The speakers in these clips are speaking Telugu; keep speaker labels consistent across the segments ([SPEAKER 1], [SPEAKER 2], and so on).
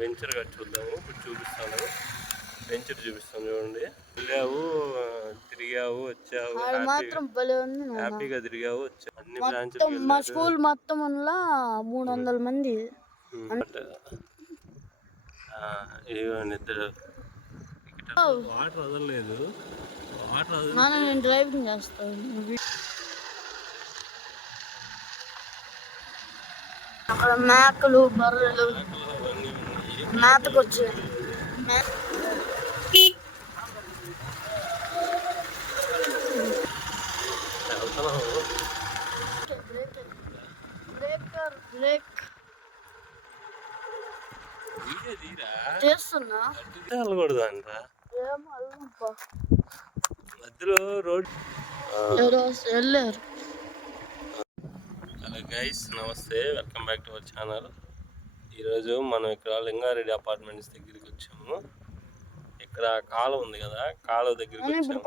[SPEAKER 1] వెంచర్గా చూద్దాము. ఇప్పుడు చూపిస్తాను. వెంచర్ చూపిస్తాను చూడండి. వెళ్ళావు తిరిగావు వచ్చావు.
[SPEAKER 2] మాత్రం భలే ఉంది.
[SPEAKER 1] హ్యాపీగా తిరిగావు వచ్చావు. అన్ని
[SPEAKER 2] మొత్తం
[SPEAKER 1] బ్రాంచ్లు
[SPEAKER 2] మా స్కూల్ మొత్తం వల్ల మూడు వందల మంది.
[SPEAKER 1] ఇదిగోండి ఇద్దరు వాటర్ వదలలేదు. వాటర్
[SPEAKER 2] నేను డ్రైవింగ్ చేస్తాను అక్కడ మేకలు బర్రెలు. మేతకు వచ్చాయి మే-
[SPEAKER 1] వెళ్తున్నాము
[SPEAKER 2] బ్రేకర్ బ్రేక్
[SPEAKER 1] వీడియో తీరా
[SPEAKER 2] చేస్తున్నా?
[SPEAKER 1] వెళ్ళకూడదు అంట
[SPEAKER 2] ఏం అల్లబ్బా.
[SPEAKER 1] మధ్యలో రోడ్ హలో గైస్ నమస్తే. Welcome back to our channel. ఈరోజు మనం ఇక్కడ లింగారెడ్డి అపార్ట్మెంట్స్ దగ్గరికి వచ్చాము. ఇక్కడ కాలువ ఉంది కదా కాలువ దగ్గరికి వచ్చాము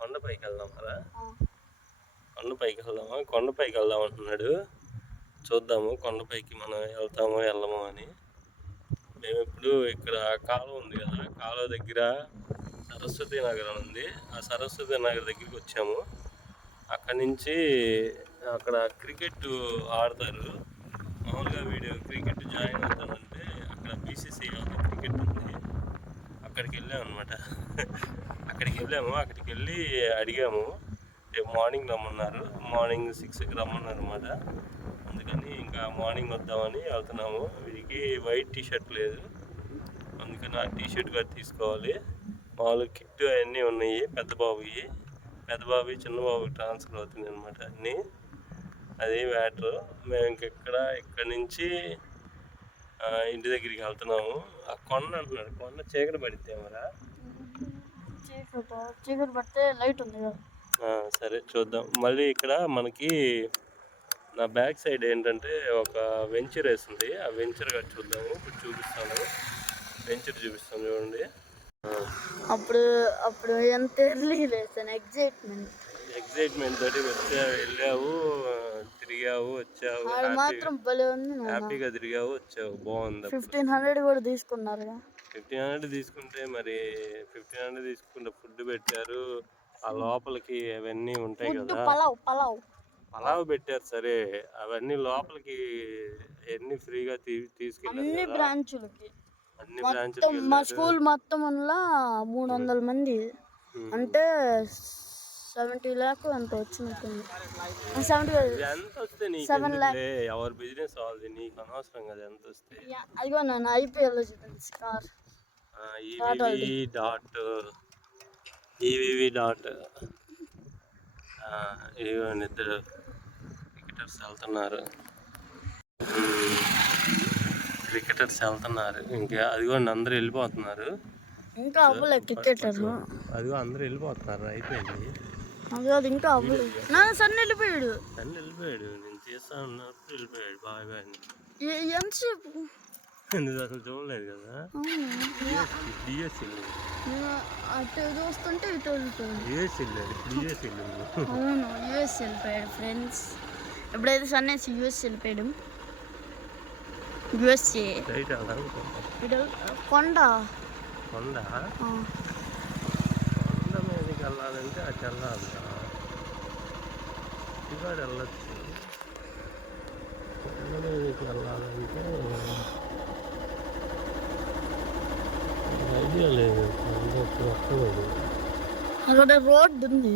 [SPEAKER 2] కొండపైకి
[SPEAKER 1] వెళ్దాం కదా. కొండపైకి వెళ్దామా కొండపైకి వెళ్దాం అంటున్నాడు. చూద్దాము కొండపైకి మనం వెళ్తామో వెళ్ళమో అని. మేము ఇప్పుడు ఇక్కడ కాలువ ఉంది కదా కాలువ దగ్గర సరస్వతి నగర్ అని ఉంది. ఆ సరస్వతి నగర్ దగ్గరికి వచ్చాము. అక్కడి నుంచి అక్కడ క్రికెట్ ఆడతారు. మామూలుగా వీడు క్రికెట్ జాయిన్ అవుతానంటే అక్కడ బీసీసీ క్రికెట్ ఉంది. అక్కడికి వెళ్ళాము అనమాట అక్కడికి వెళ్ళాము. అక్కడికి వెళ్ళి అడిగాము. రేపు మార్నింగ్ రమ్మన్నారు. మార్నింగ్ సిక్స్కి రమ్మన్నారు అనమాట అందుకని ఇంకా మార్నింగ్ వద్దామని వెళ్తున్నాము. వీడికి వైట్ టీషర్ట్ లేదు. అందుకని ఆ టీషర్ట్ కూడా తీసుకోవాలి. మామూలు కిట్ అవన్నీ ఉన్నాయి. పెద్ద బాబువి. పెద్ద బాబు చిన్న బాబు ట్రాన్స్ఫర్ అవుతుంది అనమాట అన్నీ. అది మ్యాటర్ మేము ఇంకెక్కడ ఇక్కడ నుంచి ఇంటి దగ్గరికి వెళ్తున్నాము. ఆ కొండ అంటున్నాడు కొండ చీకటి పడితే మరా
[SPEAKER 2] చీకటి పడితే లైట్ ఉంది కదా.
[SPEAKER 1] సరే చూద్దాం. మళ్ళీ ఇక్కడ మనకి నా బ్యాక్ సైడ్ ఏంటంటే ఒక వెంచర్ వేసింది. ఆ వెంచర్గా చూద్దాము. ఇప్పుడు చూపిస్తాను. వెంచర్ చూపిస్తాను చూడండి.
[SPEAKER 2] అప్పుడు అప్పుడు ఎంత ఎర్లీ లేసాను ఎగ్జైట్మెంట్
[SPEAKER 1] ఎగ్జైట్మెంట్ తోటి వచ్చా వెళ్ళావు. తిరిగావు వచ్చావు.
[SPEAKER 2] మాత్రం భలే ఉంది నాన్న.
[SPEAKER 1] హ్యాపీగా తిరిగావు వచ్చావు. బాగుంది.
[SPEAKER 2] ఫిఫ్టీన్ హండ్రెడ్ కూడా తీసుకున్నారుగా
[SPEAKER 1] ఫిఫ్టీన్ హండ్రెడ్ తీసుకుంటే మరి ఫిఫ్టీన్ హండ్రెడ్ తీసుకుంటే ఫుడ్ పెట్టారు. ఆ లోపలికి అవన్నీ ఉంటాయి
[SPEAKER 2] ఫుడ్
[SPEAKER 1] కదా.
[SPEAKER 2] పలావ్ పలావ్.
[SPEAKER 1] పలావ్ పెట్టారు సరే. అవన్నీ లోపలికి ఎన్ని ఫ్రీగా తీ తీసుకెళ్ళారు
[SPEAKER 2] అన్ని
[SPEAKER 1] కదా.
[SPEAKER 2] బ్రాంచులకి.
[SPEAKER 1] అన్ని
[SPEAKER 2] మొత్తం
[SPEAKER 1] బ్రాంచ్లకి
[SPEAKER 2] మా స్కూల్ మొత్తం వల్ల మూడు వందల మంది. అంటే సెవెంటీ ల్యాక్ ఎంత వచ్చినట్టుంది. సెవెంటీ Seven
[SPEAKER 1] ఎందుకులే? ఎవరి బిజినెస్ వాళ్ళది? నీకు అనవసరం కదా ఎంత వస్తే?
[SPEAKER 2] అదిగో నన్ను ఐపీఎల్ చూడండి car.
[SPEAKER 1] EVV dot EVV dot ఇదిగోండి ఇద్దరు క్రికెటర్స్ వెళ్తున్నారు. క్రికెటర్స్ వెళ్తున్నారు. ఇంకా అదిగోండి అందరూ వెళ్ళిపోతున్నారు.
[SPEAKER 2] ఇంకా అవ్వలేదు క్రికెటర్
[SPEAKER 1] అదిగో అందరూ వెళ్ళిపోతున్నారు. అయిపోయింది.
[SPEAKER 2] అది ఇంకా నా సన్ వెళ్ళిపోయాడు.
[SPEAKER 1] తను వెళ్ళిపోయాడు. నేను చేస్తా ఉన్నప్పుడు వెళ్ళిపోయాడు. బాయ్ బాయ్ అని.
[SPEAKER 2] ఏ- ఎంతసేపు?
[SPEAKER 1] నువ్వు అసలు చూడలేదు కదా. డిఎస్
[SPEAKER 2] అటు చూస్తుంటే ఇటు
[SPEAKER 1] వెళ్ళాడు వెళ్ళాడు
[SPEAKER 2] అవును యూఎస్ వెళ్ళిపోయాడు ఫ్రెండ్స్. ఎప్పుడైతే సన్నేసి యూఎస్ వెళ్ళిపోయాడు యూఎస్ఏ కొండ.
[SPEAKER 1] కొండ? వెళ్ళాలంటే అటు వెళ్ళాలి ఇవాళ వెళ్ళచ్చు కొండ మీదకి వెళ్ళాలంటే ఐడియా లేదు కొండ ఎప్పుడు ఎక్కలేదు
[SPEAKER 2] అక్కడ రోడ్డు ఉంది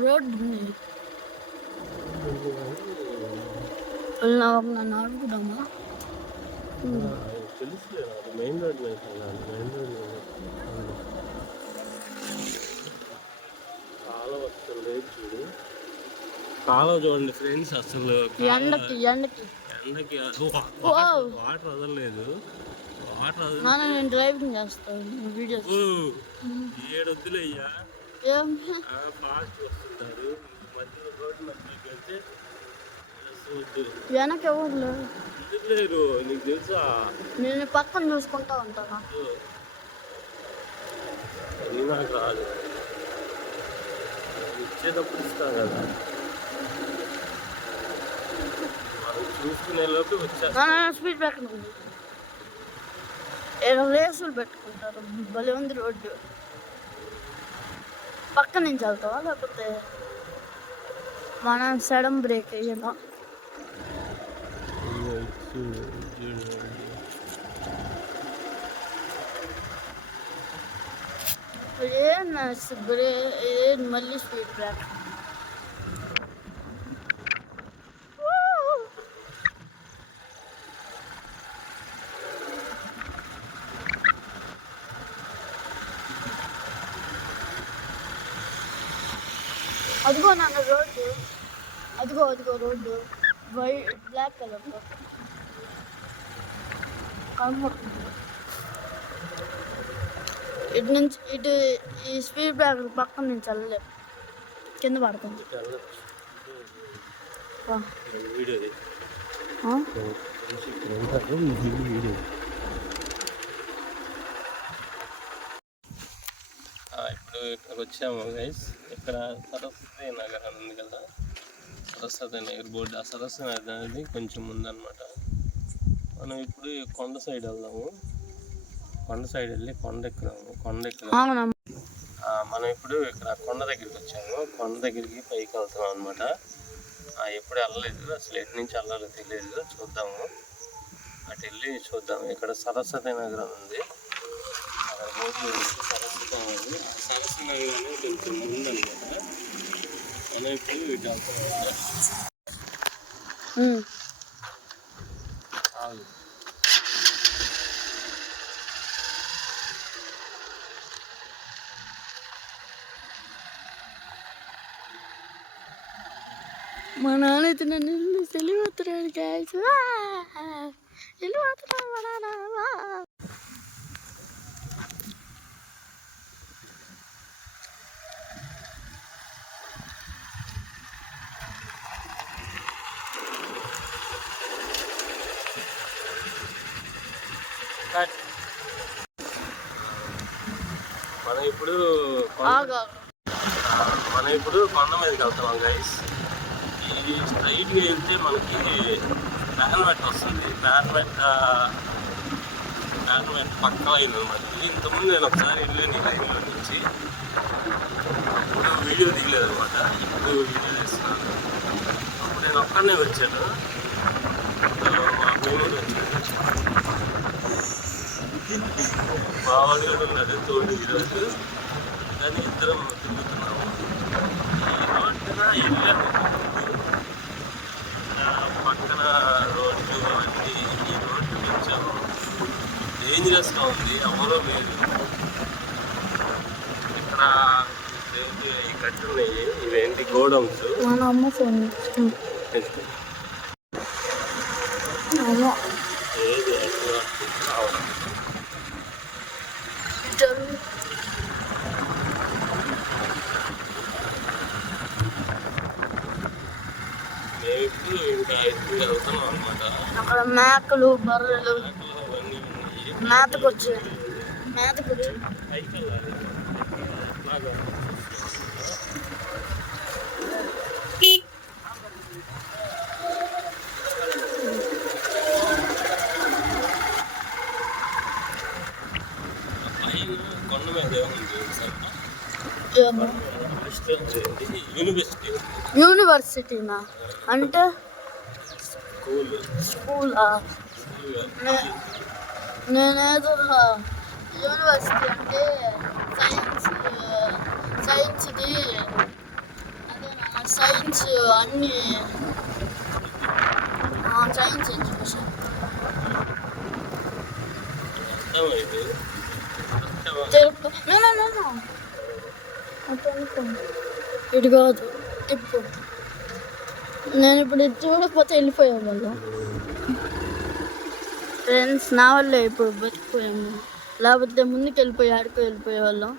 [SPEAKER 2] రోడ్డు ఉంది వెళ్ళినా నన్ను అడుగుదామా
[SPEAKER 1] తెలుసులే నాకు మెయిన్ రోడ్ మీద వెళ్ళాలి మెయిన్ రోడ్ మీద కాలువ వస్తుంది చూడు కాలువ చూడండి ఫ్రెండ్స్ అసలు.
[SPEAKER 2] ఎండకి ఎండకి.
[SPEAKER 1] ఎండకి. వాటర్ వదలలేదు. వాటర్ వదల
[SPEAKER 2] నాన్న నేను డ్రైవింగ్ చేస్తాను వీడియో
[SPEAKER 1] ఏడొద్దులే అయ్యా.
[SPEAKER 2] ఏం?
[SPEAKER 1] ఫాస్ట్ వస్తుంటారు మధ్యలో రోడ్డు మధ్యలోకి వెళ్తే.
[SPEAKER 2] వెనక ఎవరు లేరు?
[SPEAKER 1] నీకు తెలుసా?
[SPEAKER 2] నేను పక్కన చూసుకుంటా ఉంటాను?
[SPEAKER 1] నాకు రాదు. ఇచ్చేటప్పుడు ఇస్తాం కదా. చూసుకునే లోపు
[SPEAKER 2] స్పీడ్ ఏదో రేసులు పెట్టుకుంటారు. భలే ఉంది రోడ్డు. పక్క నుంచి వెళ్తావా లేకపోతే మనం సడన్ బ్రేక్ అయ్యామా ఏం బ్రే ఏం మళ్ళీ స్పీడ్ బ్రేక్ అదిగో నాన్న రోడ్డు అదిగో అదిగో రోడ్డు వైట్ బ్లాక్ కలర్లో కనబడుతుంది ఇటు నుంచి ఇటు ఈ స్పీడ్ బ్రేకర్ పక్కన నుంచి వెళ్ళలేదు కింద పడుతుంది
[SPEAKER 1] ఇప్పుడు ఇక్కడ వచ్చాము గైస్ ఇక్కడ సరస్వతి నగర్ అని ఉంది కదా సరస్వతి నగర్ బోర్డు ఆ సరస్వతి నగర్ అనేది కొంచెం ముందన్నమాట మనం ఇప్పుడు కొండ సైడ్ వెళ్దాము కొండ సైడ్ వెళ్ళి కొండ ఎక్కుదాము కొండ ఆ, మనం ఇప్పుడు ఇక్కడ కొండ దగ్గరికి వచ్చాము. కొండ దగ్గరికి పైకి వెళ్తున్నాం అనమాట ఎప్పుడు వెళ్ళలేదు. అసలు ఎటు నుంచి వెళ్ళాలో తెలియదు. చూద్దాము. అటు వెళ్ళి చూద్దాం ఇక్కడ సరస్వతి నగర్ ఉంది. సరస్వతి నగర్. ఆ సరస్వతి నగర్ కొంచెం మనం ఇప్పుడు ఇటు వెళ్తున్నాం.
[SPEAKER 2] మా నాన్న అయితే నన్ను తెలియతున్నాడు గాయస్ వెళ్ళిపోతున్నాడు మా నాన్న.
[SPEAKER 1] మనం ఇప్పుడు. మనం ఇప్పుడు కొండ మీదకి వెళ్తున్నాం గైస్ ఇది స్ట్రైట్గా వెళ్తే మనకి ప్యాన్మెట్ వస్తుంది. ప్యాన్మెట్ ప్యాన్మెట్ పక్క లైన్ అనమాట ఇంతకుముందు నేను ఒకసారి వెళ్ళాను ఈ లైన్లో నుంచి అప్పుడు వీడియో దిగలేదు అనమాట ఇప్పుడు వీడియో తీస్తున్నాను. అప్పుడు నేను ఒక్కడనే వచ్చాను. మా పేరు వచ్చాడు. మా వాడు కూడా ఉన్నాడు తోడు ఈరోజు. కానీ ఇద్దరం తిరుగుతున్నాము. ఈ రోడ్డున వెళ్ళాము ఆ పక్కన రోడ్డు అన్ని ఈ రోడ్డు కొంచెం డేంజరస్గా ఉంది ఎవరో లేదు ఇక్కడ ఈ ఉన్నాయి ఇవేంటి గోడౌన్స్? ఏది. మేము ఇప్పుడు ఇంకా ఇప్పుడు వెళ్తున్నాం అనమాట
[SPEAKER 2] అక్కడ మేకలు బర్రెలు.
[SPEAKER 1] ఉన్నాయి
[SPEAKER 2] మేతకు వచ్చాయి మేతకు వచ్చాయి
[SPEAKER 1] పైకి వెళ్ళాలి బాగా పైన కొండ మీద ఏముంది సార్
[SPEAKER 2] ఏమో.
[SPEAKER 1] యూనివర్సిటీ
[SPEAKER 2] యూనివర్సిటీనా? అంటే
[SPEAKER 1] స్కూల్.
[SPEAKER 2] స్కూలా? నేనేదో యూనివర్సిటీ అంటే సైన్స్ సైన్స్ది అదే సైన్స్ అన్ని. Science education. తెలుపు. నో, నో, ఇటు కాదు. తిప్పు నేను ఇప్పుడు చూడకపోతే వెళ్ళిపోయే వాళ్ళు ఫ్రెండ్స్ నా వల్లే ఇప్పుడు బతికిపోయాము. లేకపోతే ముందుకు వెళ్ళిపోయి ఆడుకో వెళ్ళిపోయే వాళ్ళం.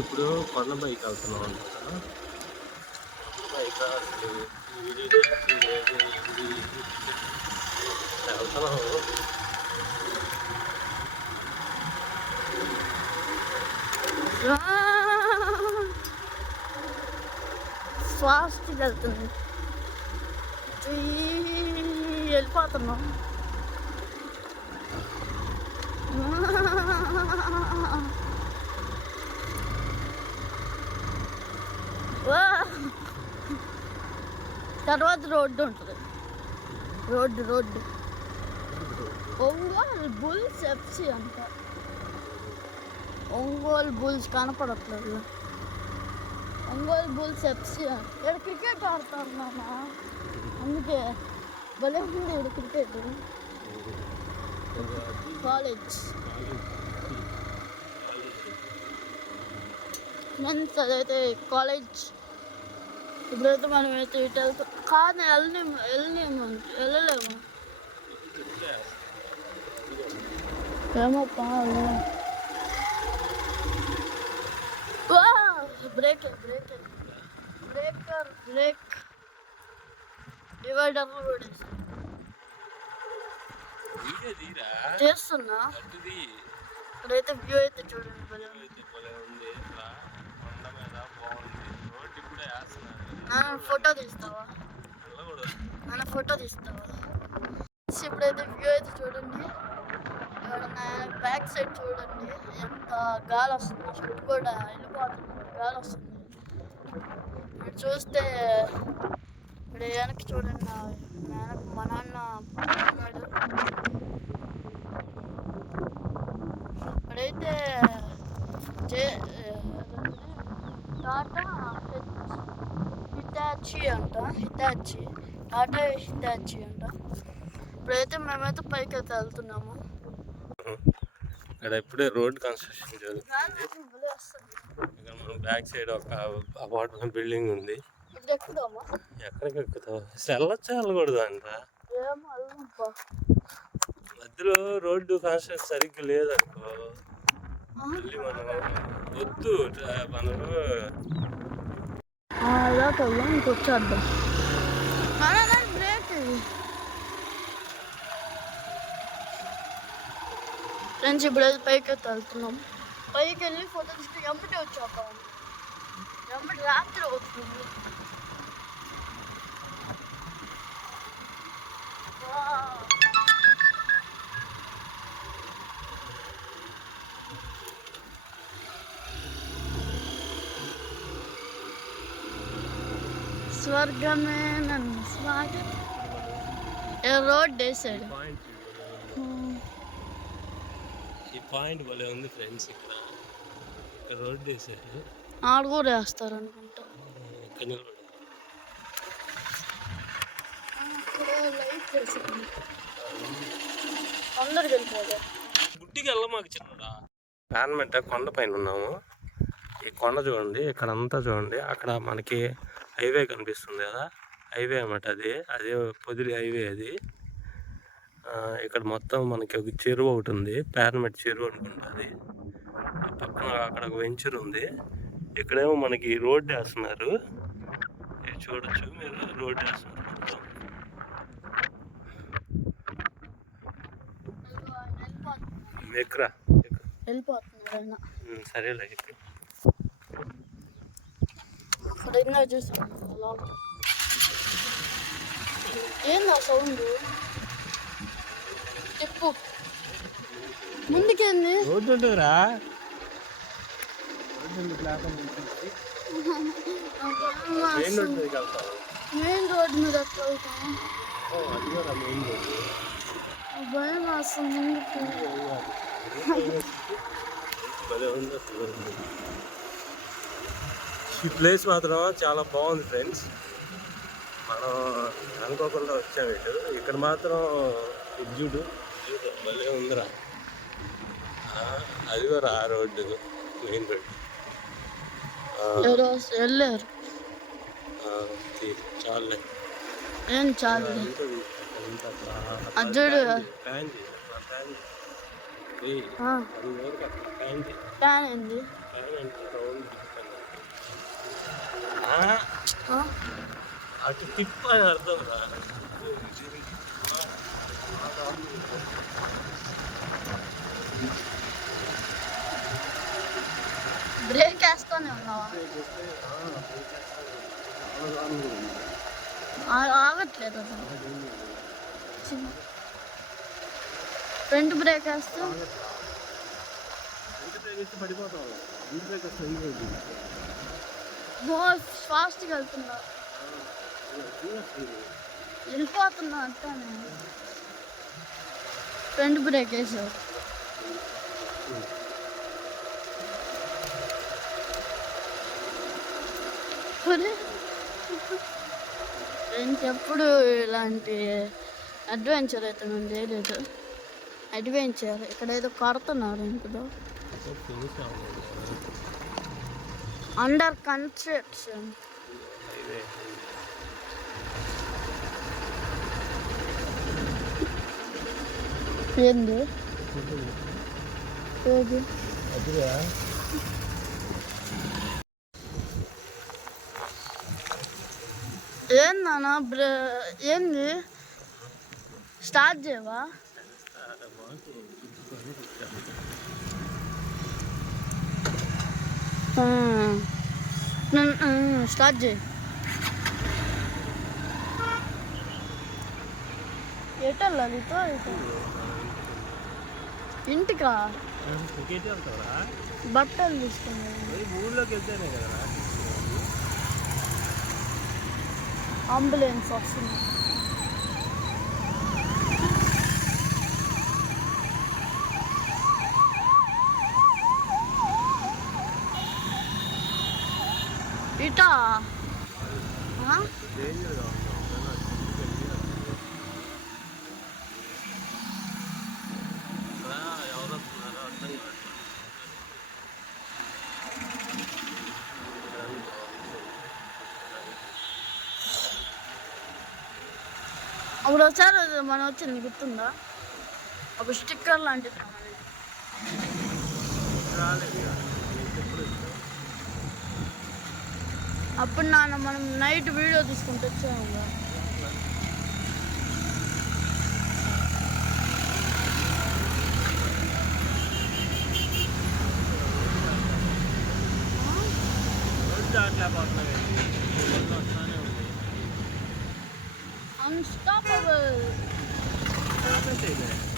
[SPEAKER 1] ఇప్పుడు కొండ బైక్ వెళ్తున్నాం.
[SPEAKER 2] వెళ్తుంది వెళ్ళిపోతున్నాం వా! తర్వాత రోడ్డు ఉంటుంది road road Ongole bulls FC అంట. ఒంగోలు బుల్స్ కనపడట్లేదు. ఒంగోలు బుల్స్ ఎఫ్సి ఇక్కడ క్రికెట్ ఆడతారు నాన్న. అందుకే భలే ఉంది ఇక్కడ క్రికెట్ కాలేజ్ ఫ్రెండ్స్ అదైతే కాలేజ్ ఇప్పుడైతే మనం అయితే ఇటు వెళ్తాం. కాదు వెళ్ళలేము వెళ్ళలేము వెళ్ళలేము. ఏమో పా break break breaker break. Divider కూడా చేస్తున్నా. ఇప్పుడైతే వ్యూ అయితే చూడండి భలే ఉంది.
[SPEAKER 1] కొండ మీద బాగుంది. రోడ్డు ఇప్పుడే వేస్తున్నారు.
[SPEAKER 2] ఫోటో తీస్తావా? నాన్న ఫోటో తీస్తావా? ఇప్పుడైతే వ్యూ అయితే చూడండి. ఇక్కడ బ్యాక్ సైడ్ చూడండి. ఎంత గాలి వస్తుంది షర్ట్ కూడా వెళ్ళిపోతుంది. గాలి వస్తుంది చూస్తే ఇక్కడ వెనక్కి చూడండి నా వెనక మా నాన్న ఉన్నాడు ఇక్కడైతే జే టాటా హిటాచి అంట హిటాచి టాటా హిటాచి అంట ఇప్పుడైతే మేమైతే పైకి అయితే వెళ్తున్నాము
[SPEAKER 1] ఇక్కడ ఇప్పుడే రోడ్ కన్స్ట్రక్షన్ జరుగుతుంది
[SPEAKER 2] గాలి భలే వస్తుంది.
[SPEAKER 1] ఇక్కడ మన బ్యాక్ సైడ్ ఒక అపార్ట్మెంట్ బిల్డింగ్ ఉంది.
[SPEAKER 2] ఇప్పుడు
[SPEAKER 1] ఎక్కడికి ఎక్కుతావు వెళ్ళొచ్చా వెళ్ళకూడదు అంట. మధ్యలో రోడ్డు కన్స్ట్రక్షన్ సరిగ్గా లేదనుకో మళ్ళీ మనం వద్దు
[SPEAKER 2] ఇంకొచ్చేద్దాం బ్రేక్ ఫ్రెండ్స్ ఇప్పుడైతే పైకి వెళ్తున్నాం. పైకి వెళ్ళి ఫోటో తీసుకుని ఎంబటి వచ్చాక ఎంబటి రాత్రి అవుతుంది వావ్. స్వర్గమే నన్ను స్వాగతం ఏ రోడ్ వేసాడు
[SPEAKER 1] ఈ పాయింట్ భలే ఉంది ఫ్రెండ్స్ ఇక్కడ రోడ్ వేసాడు
[SPEAKER 2] ఆడు కూడా వేస్తారు అనుకుంటా. వెళ్ళిపోదు
[SPEAKER 1] గుడ్డికి చిన్నడా? కొండ పైన ఉన్నాము. ఈ కొండ చూడండి ఇక్కడ అంతా చూడండి. అక్కడ మనకి హైవే కనిపిస్తుంది కదా. హైవే అన్నమాట అది. అదే పొదిలి హైవే అది. ఇక్కడ మొత్తం మనకి ఒక చెరువు ఒకటి ఉంది. పారమెట్ చెరువు అనుకుంటుంది ఆ పక్కన అక్కడ ఒక వెంచర్ ఉంది. ఇక్కడేమో మనకి రోడ్ వేస్తున్నారు. ఇది చూడొచ్చు మీరు రోడ్ వేస్తున్నారు మొత్తం ఎక్కరా సరేలే
[SPEAKER 2] ఏందా సౌండ్? చెప్పు. ముందుకేంది?
[SPEAKER 1] రోడ్డు ఉంటుందిరా. మెయిన్ రోడ్
[SPEAKER 2] మీద భయం వస్తుంది.
[SPEAKER 1] ఈ ప్లేస్ మాత్రం చాలా బాగుంది ఫ్రెండ్స్. మనం అనుకోకుండా వచ్చాం ఇటు. ఇక్కడ మాత్రం చూడు, భలే ఉందిరా. అది కూడా ఆ రోడ్డు మెయిన్ రోడ్
[SPEAKER 2] ఎవరో వెళ్ళారు
[SPEAKER 1] చాలే
[SPEAKER 2] ఏం చాలు
[SPEAKER 1] చేయి.
[SPEAKER 2] ప్యాన్ ఏంది
[SPEAKER 1] అంటే తిప్ప అర్థం రా
[SPEAKER 2] వేస్తానే ఉన్నావా ఆగట్లేదు అసలు ఫ్రంట్ బ్రేక్ వేస్తే. ఫాస్ట్గా వెళ్తున్నా. వెళ్ళిపోతున్నా అంటానే ఫ్రంట్ బ్రేక్ వేసావు. ఫ్రెండ్స్ ఎప్పుడు ఇలాంటి అడ్వెంచర్ అయితే మేము చేయలేదు. అడ్వెంచర్ ఇక్కడ ఏదో కడుతున్నారు ఇంట్లో అండర్ కన్స్ట్రక్షన్ ఏంది? ఏది ఏందన్నా బ్రే ఏంది? స్టార్ట్ చేయవా? స్టార్ట్ చేయి. ఎటల్లా నీతో? ఇంటికా? బట్టలు తీసుకుని
[SPEAKER 1] ఊళ్ళోకి వెళ్తేనే కదా
[SPEAKER 2] అంబులెన్స్ వస్తుంది ఇటా ఆ?
[SPEAKER 1] డేంజర్గా ఉన్నాం ఎవరు వస్తున్నారో అర్థం కావట్లేదు
[SPEAKER 2] అప్పుడు ఒకసారి మనం వచ్చింది గుర్తుందా అప్పుడు స్టిక్కర్ లాంటిది? అప్పుడు నాన్న మనం నైట్ వీడియో తీసుకుంటూ వచ్చాము కదా.
[SPEAKER 1] రోజు Ano
[SPEAKER 2] ba?
[SPEAKER 1] Ano ba?